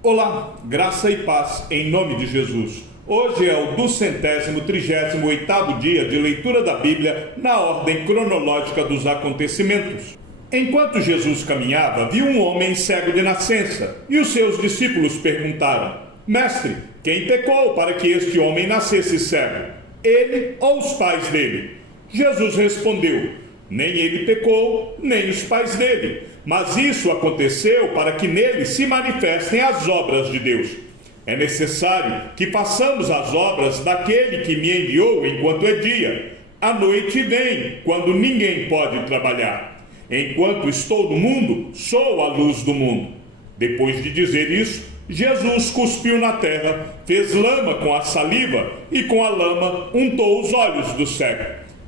Olá, graça e paz em nome de Jesus. Hoje é o 238º dia de leitura da Bíblia na ordem cronológica dos acontecimentos. Enquanto Jesus caminhava, viu um homem cego de nascença e os seus discípulos perguntaram: Mestre, quem pecou para que este homem nascesse cego? Ele ou os pais dele? Jesus respondeu: Nem ele pecou, nem os pais dele, mas isso aconteceu para que nele se manifestem as obras de Deus. É necessário que façamos as obras daquele que me enviou enquanto é dia. A noite vem, quando ninguém pode trabalhar. Enquanto estou no mundo, sou a luz do mundo. Depois de dizer isso, Jesus cuspiu na terra, fez lama com a saliva e com a lama untou os olhos do cego.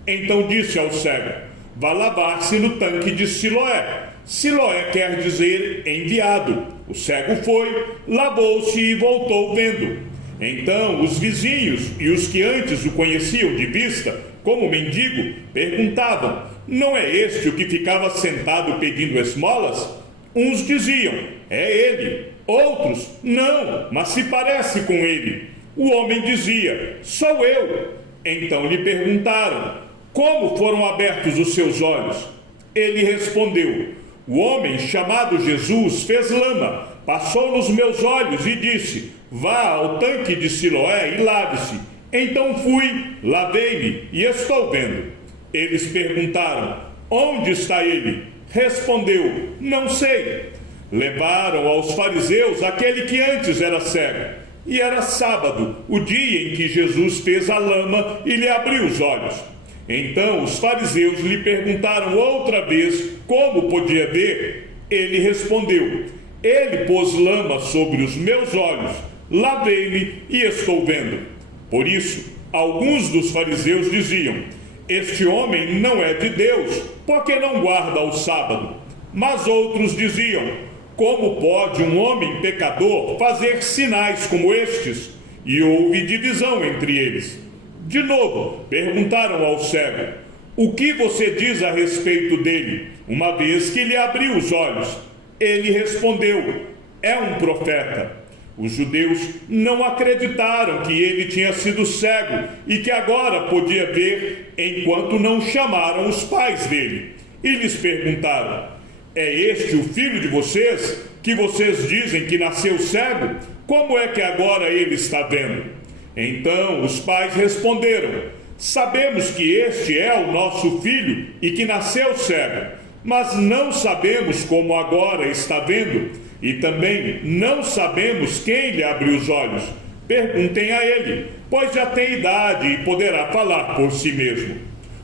Então disse ao cego: Vá lavar-se no tanque de Siloé. Siloé quer dizer enviado. O cego foi, lavou-se e voltou vendo. Então os vizinhos e os que antes o conheciam de vista, como mendigo, perguntavam: Não é este o que ficava sentado pedindo esmolas? Uns diziam: É ele. Outros: Não, mas se parece com ele. O homem dizia: Sou eu. Então lhe perguntaram: Como foram abertos os seus olhos? Ele respondeu: O homem chamado Jesus fez lama, passou nos meus olhos e disse: Vá ao tanque de Siloé e lave-se. Então fui, lavei-me e estou vendo. Eles perguntaram: Onde está ele? Respondeu: Não sei. Levaram aos fariseus aquele que antes era cego. E era sábado, o dia em que Jesus fez a lama e lhe abriu os olhos. Então os fariseus lhe perguntaram outra vez como podia ver. Ele respondeu: Ele pôs lama sobre os meus olhos, lavei-me e estou vendo. Por isso, alguns dos fariseus diziam: Este homem não é de Deus, porque não guarda o sábado. Mas outros diziam: Como pode um homem pecador fazer sinais como estes? E houve divisão entre eles. De novo, perguntaram ao cego: O que você diz a respeito dele, uma vez que lhe abriu os olhos? Ele respondeu: É um profeta. Os judeus não acreditaram que ele tinha sido cego e que agora podia ver, enquanto não chamaram os pais dele. E lhes perguntaram: É este o filho de vocês, que vocês dizem que nasceu cego? Como é que agora ele está vendo? Então os pais responderam: Sabemos que este é o nosso filho e que nasceu cego, mas não sabemos como agora está vendo, e também não sabemos quem lhe abriu os olhos. Perguntem a ele, pois já tem idade e poderá falar por si mesmo.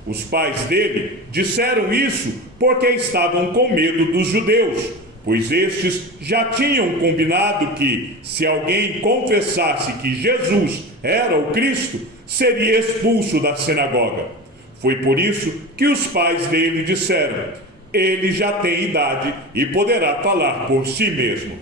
Os pais dele disseram isso porque estavam com medo dos judeus, pois estes já tinham combinado que, se alguém confessasse que Jesus era o Cristo, seria expulso da sinagoga. Foi por isso que os pais dele disseram: Ele já tem idade e poderá falar por si mesmo.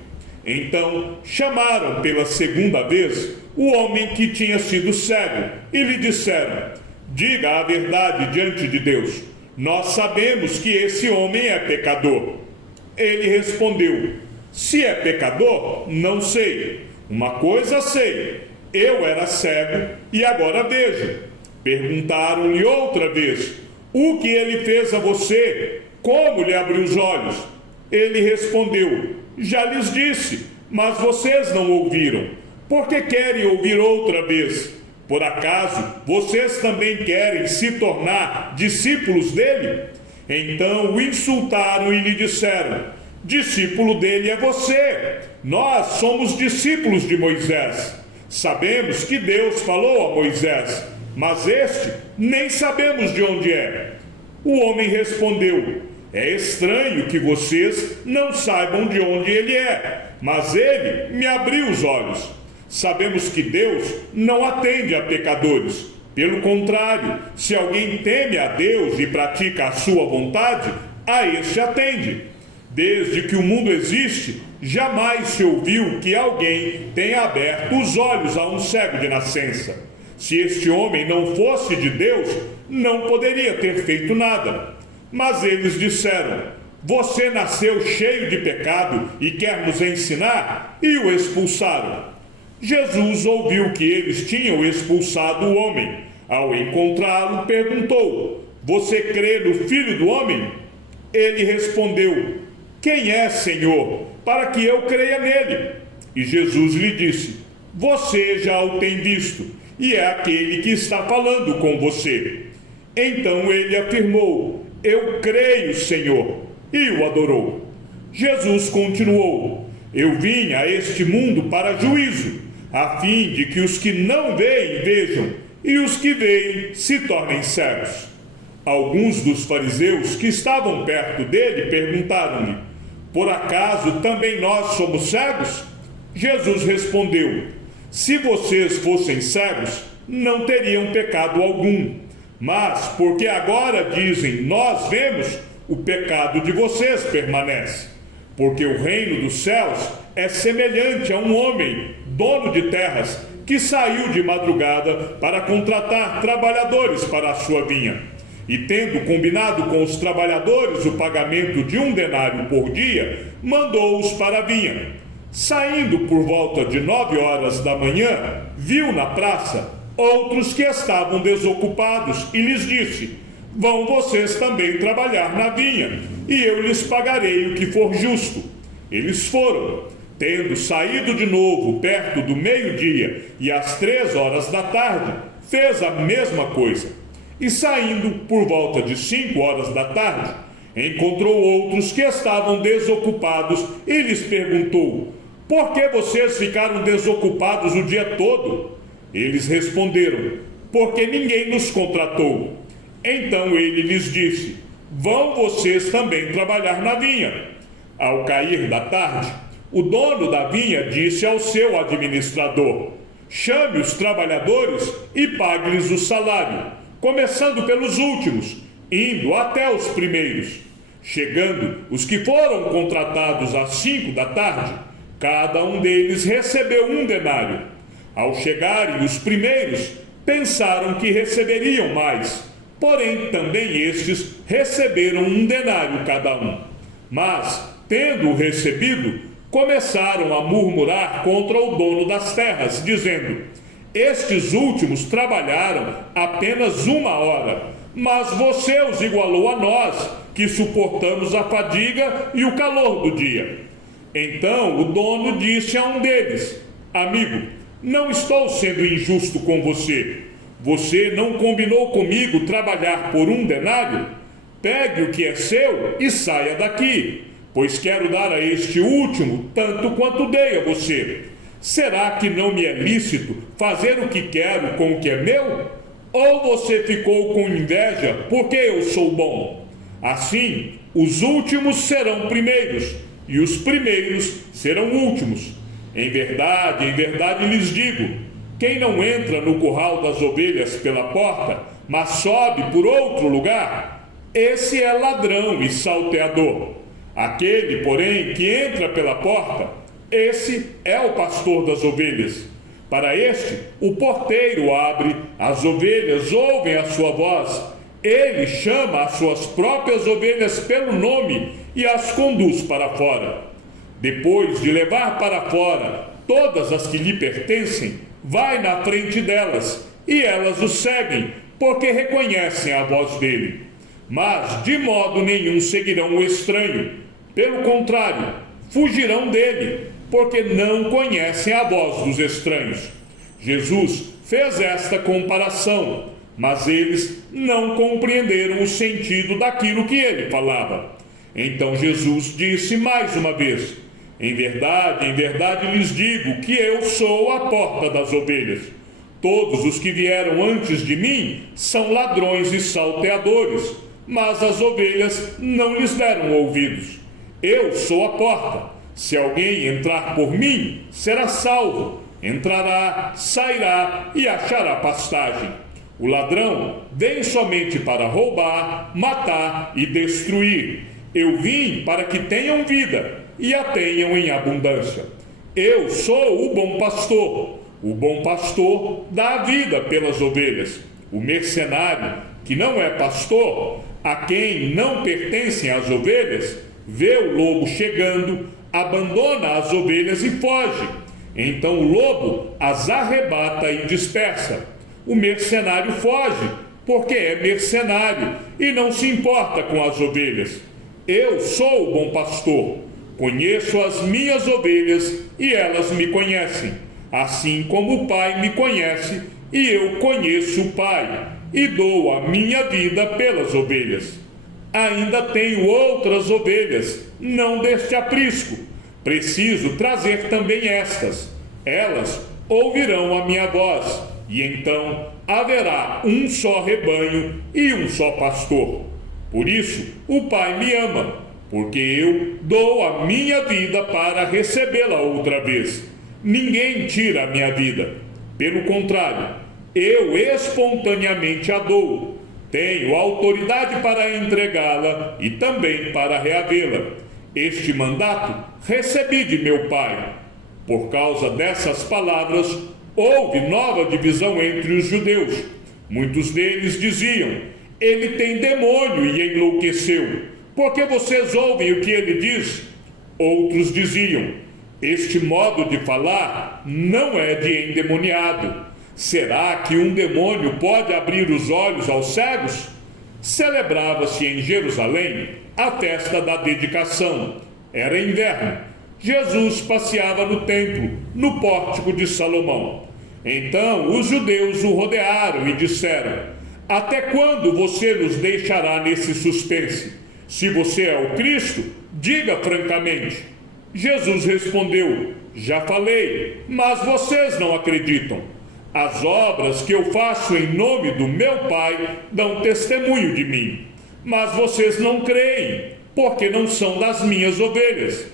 Então chamaram pela segunda vez o homem que tinha sido cego e lhe disseram: Diga a verdade diante de Deus. Nós sabemos que esse homem é pecador. Ele respondeu: Se é pecador, não sei. Uma coisa sei: eu era cego e agora vejo. Perguntaram-lhe outra vez: O que ele fez a você? Como lhe abriu os olhos? Ele respondeu: Já lhes disse, mas vocês não ouviram. Por que querem ouvir outra vez? Por acaso vocês também querem se tornar discípulos dele? Então o insultaram e lhe disseram: Discípulo dele é você. Nós somos discípulos de Moisés. Sabemos que Deus falou a Moisés, mas este nem sabemos de onde é. O homem respondeu: É estranho que vocês não saibam de onde ele é, mas ele me abriu os olhos. Sabemos que Deus não atende a pecadores. Pelo contrário, se alguém teme a Deus e pratica a sua vontade, a este atende. Desde que o mundo existe, jamais se ouviu que alguém tenha aberto os olhos a um cego de nascença. Se este homem não fosse de Deus, não poderia ter feito nada. Mas eles disseram: Você nasceu cheio de pecado e quer nos ensinar? E o expulsaram. Jesus ouviu que eles tinham expulsado o homem. Ao encontrá-lo, perguntou: Você crê no Filho do Homem? Ele respondeu: Quem é, Senhor, para que eu creia nele? E Jesus lhe disse: Você já o tem visto, e é aquele que está falando com você. Então ele afirmou: Eu creio, Senhor, e o adorou. Jesus continuou: Eu vim a este mundo para juízo, a fim de que os que não veem vejam, e os que veem se tornem cegos. Alguns dos fariseus que estavam perto dele perguntaram-lhe: Por acaso também nós somos cegos? Jesus respondeu: Se vocês fossem cegos, não teriam pecado algum. Mas, porque agora dizem, nós vemos, o pecado de vocês permanece. Porque o reino dos céus é semelhante a um homem, dono de terras, que saiu de madrugada para contratar trabalhadores para a sua vinha. E tendo combinado com os trabalhadores o pagamento de 1 denário por dia, mandou-os para a vinha. Saindo por volta de 9 horas da manhã, viu na praça outros que estavam desocupados e lhes disse: Vão vocês também trabalhar na vinha, e eu lhes pagarei o que for justo. Eles foram. Tendo saído de novo perto do meio-dia e às 3 horas da tarde, fez a mesma coisa. E saindo por volta de 5 horas da tarde, encontrou outros que estavam desocupados e lhes perguntou: Por que vocês ficaram desocupados o dia todo? Eles responderam: Porque ninguém nos contratou. Então ele lhes disse: Vão vocês também trabalhar na vinha. Ao cair da tarde, o dono da vinha disse ao seu administrador: Chame os trabalhadores e pague-lhes o salário, começando pelos últimos, indo até os primeiros. Chegando os que foram contratados às 5 da tarde, cada um deles recebeu 1 denário. Ao chegarem os primeiros, pensaram que receberiam mais, porém também estes receberam 1 denário cada um. Mas, tendo-o recebido, começaram a murmurar contra o dono das terras, dizendo: Estes últimos trabalharam apenas 1 hora, mas você os igualou a nós, que suportamos a fadiga e o calor do dia. Então o dono disse a um deles: Amigo, não estou sendo injusto com você. Você não combinou comigo trabalhar por 1 denário? Pegue o que é seu e saia daqui, pois quero dar a este último tanto quanto dei a você. Será que não me é lícito fazer o que quero com o que é meu? Ou você ficou com inveja porque eu sou bom? Assim, os últimos serão primeiros, e os primeiros serão últimos. Em verdade lhes digo: quem não entra no curral das ovelhas pela porta, mas sobe por outro lugar, esse é ladrão e salteador. Aquele, porém, que entra pela porta, esse é o pastor das ovelhas. Para este, o porteiro abre, as ovelhas ouvem a sua voz, ele chama as suas próprias ovelhas pelo nome e as conduz para fora. Depois de levar para fora todas as que lhe pertencem, vai na frente delas, e elas o seguem, porque reconhecem a voz dele. Mas de modo nenhum seguirão o estranho. Pelo contrário, fugirão dele, porque não conhecem a voz dos estranhos. Jesus fez esta comparação, mas eles não compreenderam o sentido daquilo que ele falava. Então Jesus disse mais uma vez: em verdade lhes digo que eu sou a porta das ovelhas. Todos os que vieram antes de mim são ladrões e salteadores, mas as ovelhas não lhes deram ouvidos. Eu sou a porta. Se alguém entrar por mim, será salvo. Entrará, sairá e achará pastagem. O ladrão vem somente para roubar, matar e destruir. Eu vim para que tenham vida e a tenham em abundância. Eu sou o bom pastor. O bom pastor dá a vida pelas ovelhas. O mercenário, que não é pastor, a quem não pertencem as ovelhas, vê o lobo chegando, abandona as ovelhas e foge. Então o lobo as arrebata e dispersa. O mercenário foge, porque é mercenário e não se importa com as ovelhas. Eu sou o bom pastor, conheço as minhas ovelhas e elas me conhecem, assim como o Pai me conhece e eu conheço o Pai, e dou a minha vida pelas ovelhas. Ainda tenho outras ovelhas, não deste aprisco. Preciso trazer também estas. Elas ouvirão a minha voz, e então haverá um só rebanho e um só pastor. Por isso o Pai me ama, porque eu dou a minha vida para recebê-la outra vez. Ninguém tira a minha vida. Pelo contrário, eu espontaneamente a dou. Tenho autoridade para entregá-la e também para reavê-la. Este mandato recebi de meu Pai. Por causa dessas palavras, houve nova divisão entre os judeus. Muitos deles diziam: ele tem demônio e enlouqueceu. Por que vocês ouvem o que ele diz? Outros diziam: este modo de falar não é de endemoniado. Será que um demônio pode abrir os olhos aos cegos? Celebrava-se em Jerusalém a festa da dedicação. Era inverno. Jesus passeava no templo, no pórtico de Salomão. Então os judeus o rodearam e disseram: até quando você nos deixará nesse suspense? Se você é o Cristo, diga francamente. Jesus respondeu: já falei, mas vocês não acreditam. As obras que eu faço em nome do meu Pai dão testemunho de mim. Mas vocês não creem, porque não são das minhas ovelhas.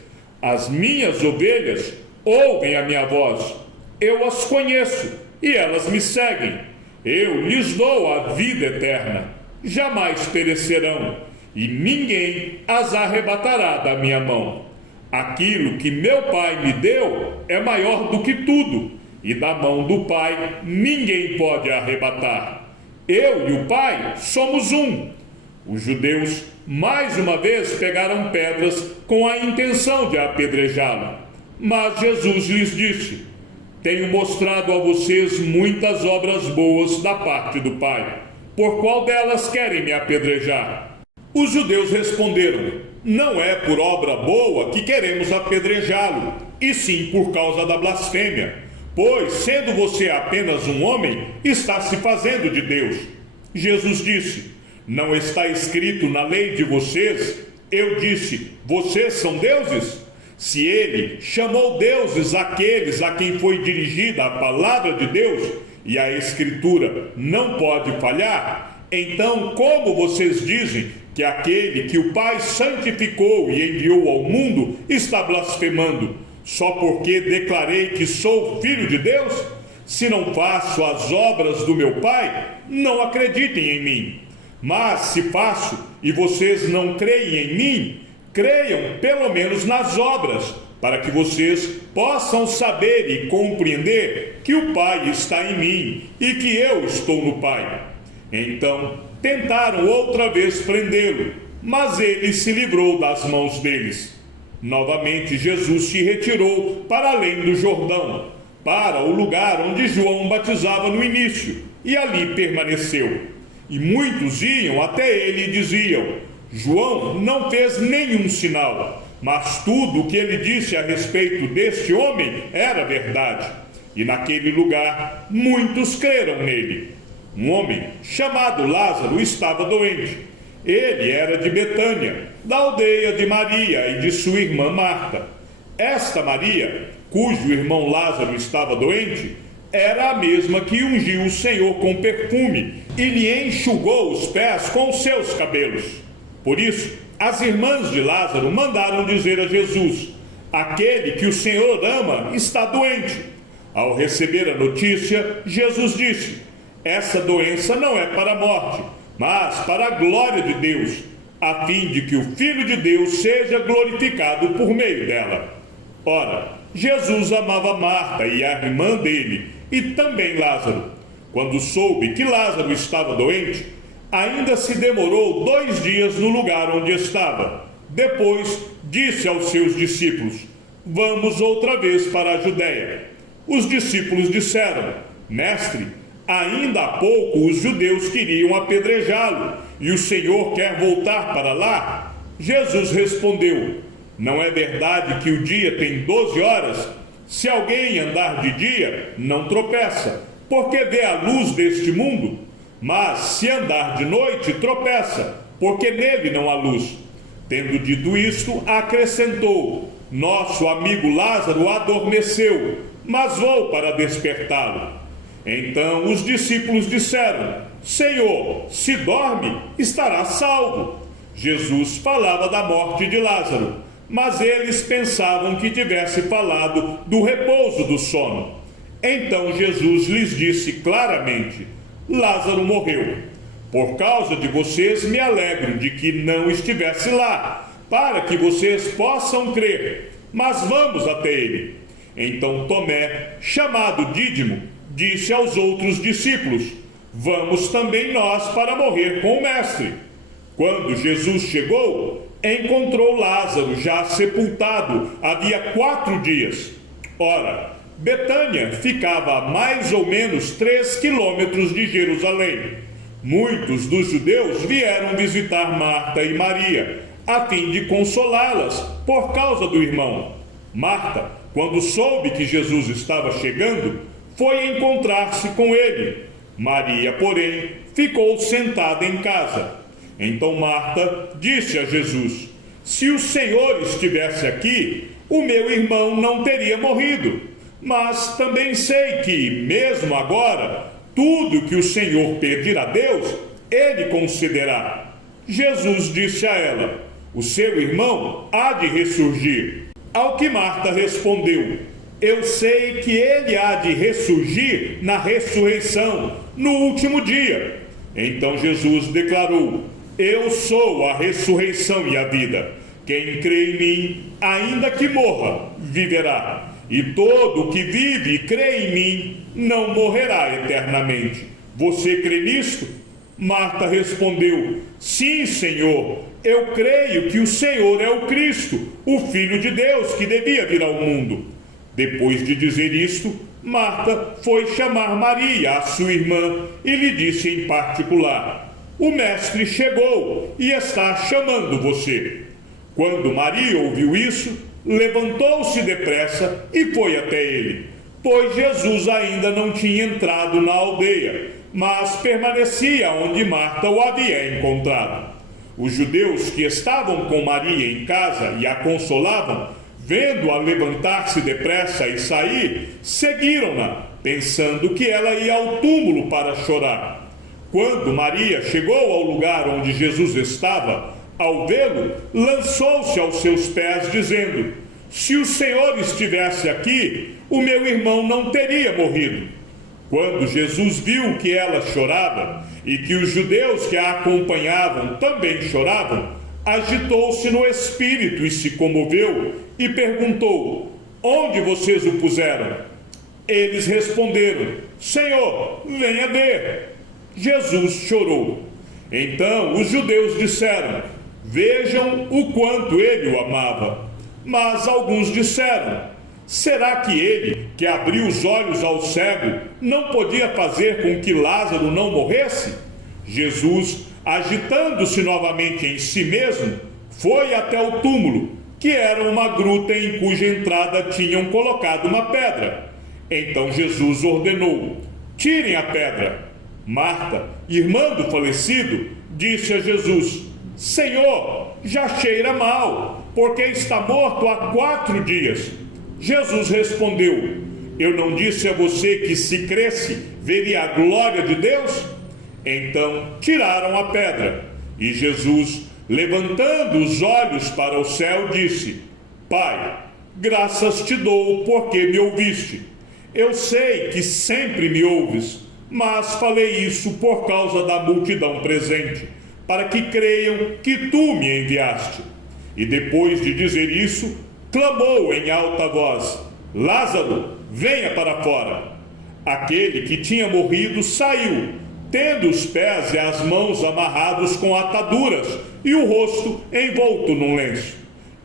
As minhas ovelhas ouvem a minha voz. Eu as conheço e elas me seguem. Eu lhes dou a vida eterna. Jamais perecerão e ninguém as arrebatará da minha mão. Aquilo que meu Pai me deu é maior do que tudo. E da mão do Pai ninguém pode arrebatar. Eu e o Pai somos um. Os judeus mais uma vez pegaram pedras com a intenção de apedrejá-lo. Mas Jesus lhes disse: tenho mostrado a vocês muitas obras boas da parte do Pai. Por qual delas querem me apedrejar? Os judeus responderam: não é por obra boa que queremos apedrejá-lo, e sim por causa da blasfêmia. Pois, sendo você apenas um homem, está se fazendo de Deus. Jesus disse: não está escrito na lei de vocês? Eu disse: vocês são deuses? Se ele chamou deuses aqueles a quem foi dirigida a palavra de Deus, e a Escritura não pode falhar, então como vocês dizem que aquele que o Pai santificou e enviou ao mundo está blasfemando? Só porque declarei que sou filho de Deus? Se não faço as obras do meu Pai, não acreditem em mim. Mas se faço e vocês não creem em mim, creiam pelo menos nas obras, para que vocês possam saber e compreender que o Pai está em mim e que eu estou no Pai. Então tentaram outra vez prendê-lo, mas ele se livrou das mãos deles. Novamente Jesus se retirou para além do Jordão, para o lugar onde João batizava no início, e ali permaneceu. E muitos iam até ele e diziam: João não fez nenhum sinal, mas tudo o que ele disse a respeito deste homem era verdade. E naquele lugar muitos creram nele. Um homem chamado Lázaro estava doente. Ele era de Betânia, da aldeia de Maria e de sua irmã Marta. Esta Maria, cujo irmão Lázaro estava doente, era a mesma que ungiu o Senhor com perfume e lhe enxugou os pés com os seus cabelos. Por isso, as irmãs de Lázaro mandaram dizer a Jesus: aquele que o Senhor ama está doente. Ao receber a notícia, Jesus disse: essa doença não é para a morte, mas para a glória de Deus, a fim de que o Filho de Deus seja glorificado por meio dela. Ora, Jesus amava Marta e a irmã dele, e também Lázaro. Quando soube que Lázaro estava doente, ainda se demorou 2 dias no lugar onde estava. Depois disse aos seus discípulos: vamos outra vez para a Judéia. Os discípulos disseram: Mestre, ainda há pouco os judeus queriam apedrejá-lo, e o Senhor quer voltar para lá? Jesus respondeu: não é verdade que o dia tem 12 horas? Se alguém andar de dia, não tropeça, porque vê a luz deste mundo. Mas se andar de noite, tropeça, porque nele não há luz. Tendo dito isto, acrescentou: nosso amigo Lázaro adormeceu, mas vou para despertá-lo. Então os discípulos disseram: Senhor, se dorme, estará salvo. Jesus falava da morte de Lázaro, mas eles pensavam que tivesse falado do repouso do sono. Então Jesus lhes disse claramente: Lázaro morreu. Por causa de vocês me alegro de que não estivesse lá, para que vocês possam crer. Mas vamos até ele. Então Tomé, chamado Dídimo, disse aos outros discípulos: vamos também nós para morrer com o mestre. Quando Jesus chegou, encontrou Lázaro já sepultado havia 4 dias. Ora, Betânia ficava a mais ou menos 3 quilômetros de Jerusalém. Muitos dos judeus vieram visitar Marta e Maria, a fim de consolá-las por causa do irmão. Marta, quando soube que Jesus estava chegando, foi encontrar-se com ele. Maria, porém, ficou sentada em casa. Então Marta disse a Jesus: se o Senhor estivesse aqui, o meu irmão não teria morrido. Mas também sei que, mesmo agora, tudo que o Senhor pedir a Deus, Ele concederá. Jesus disse a ela: o seu irmão há de ressurgir. Ao que Marta respondeu: eu sei que ele há de ressurgir na ressurreição, no último dia. Então Jesus declarou: eu sou a ressurreição e a vida. Quem crê em mim, ainda que morra, viverá. E todo o que vive e crê em mim, não morrerá eternamente. Você crê nisto? Marta respondeu: sim, Senhor, eu creio que o Senhor é o Cristo, o Filho de Deus que devia vir ao mundo. Depois de dizer isto, Marta foi chamar Maria, a sua irmã, e lhe disse em particular: o mestre chegou e está chamando você. Quando Maria ouviu isso, levantou-se depressa e foi até ele, pois Jesus ainda não tinha entrado na aldeia, mas permanecia onde Marta o havia encontrado. Os judeus que estavam com Maria em casa e a consolavam, vendo-a levantar-se depressa e sair, seguiram-na, pensando que ela ia ao túmulo para chorar. Quando Maria chegou ao lugar onde Jesus estava, ao vê-lo, lançou-se aos seus pés, dizendo: se o Senhor estivesse aqui, o meu irmão não teria morrido. Quando Jesus viu que ela chorava e que os judeus que a acompanhavam também choravam, agitou-se no espírito e se comoveu e perguntou: onde vocês o puseram? Eles responderam: Senhor, venha ver. Jesus chorou. Então os judeus disseram: vejam o quanto ele o amava. Mas alguns disseram: será que ele, que abriu os olhos ao cego, não podia fazer com que Lázaro não morresse? Jesus, agitando-se novamente em si mesmo, foi até o túmulo, que era uma gruta em cuja entrada tinham colocado uma pedra. Então Jesus ordenou: tirem a pedra. Marta, irmã do falecido, disse a Jesus: Senhor, já cheira mal, porque está morto há 4 dias. Jesus respondeu: eu não disse a você que, se cresce, veria a glória de Deus? Então tiraram a pedra. E Jesus, levantando os olhos para o céu, disse: Pai, graças te dou porque me ouviste. Eu sei que sempre me ouves, mas falei isso por causa da multidão presente, para que creiam que tu me enviaste. E depois de dizer isso, clamou em alta voz: Lázaro, venha para fora. Aquele que tinha morrido saiu, tendo os pés e as mãos amarrados com ataduras e o rosto envolto num lenço.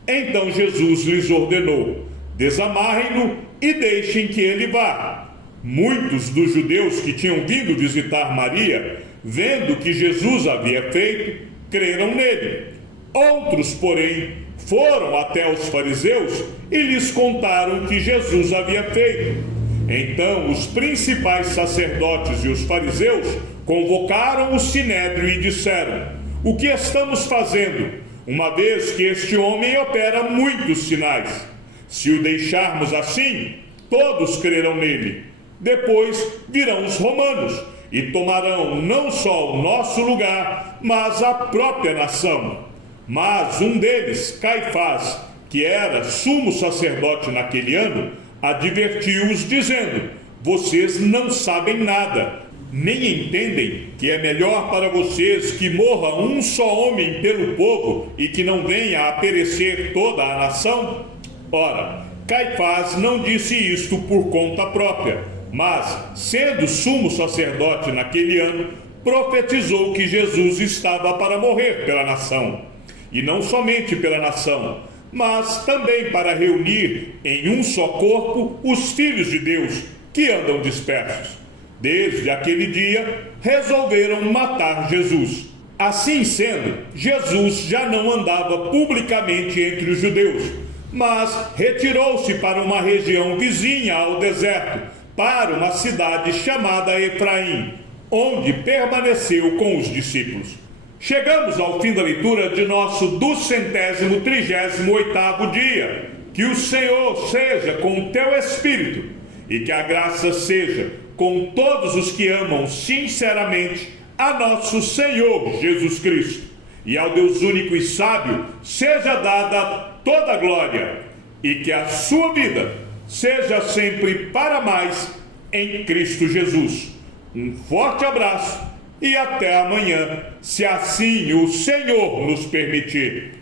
Então Jesus lhes ordenou: desamarrem-no e deixem que ele vá. Muitos dos judeus que tinham vindo visitar Maria, vendo o que Jesus havia feito, creram nele. Outros, porém, foram até os fariseus e lhes contaram o que Jesus havia feito. Então os principais sacerdotes e os fariseus convocaram o sinédrio e disseram: o que estamos fazendo, uma vez que este homem opera muitos sinais? Se o deixarmos assim, todos crerão nele. Depois virão os romanos e tomarão não só o nosso lugar, mas a própria nação. Mas um deles, Caifás, que era sumo sacerdote naquele ano, advertiu-os dizendo: vocês não sabem nada, nem entendem que é melhor para vocês que morra um só homem pelo povo e que não venha a perecer toda a nação? Ora, Caifás não disse isto por conta própria, mas, sendo sumo sacerdote naquele ano, profetizou que Jesus estava para morrer pela nação. E não somente pela nação, mas também para reunir em um só corpo os filhos de Deus que andam dispersos. Desde aquele dia, resolveram matar Jesus. Assim sendo, Jesus já não andava publicamente entre os judeus, mas retirou-se para uma região vizinha ao deserto, para uma cidade chamada Efraim, onde permaneceu com os discípulos. Chegamos ao fim da leitura de nosso 238º dia. Que o Senhor seja com o teu espírito e que a graça seja com todos os que amam sinceramente a nosso Senhor Jesus Cristo. E ao Deus único e sábio seja dada toda a glória, e que a sua vida seja sempre para mais em Cristo Jesus. Um forte abraço e até amanhã, se assim o Senhor nos permitir.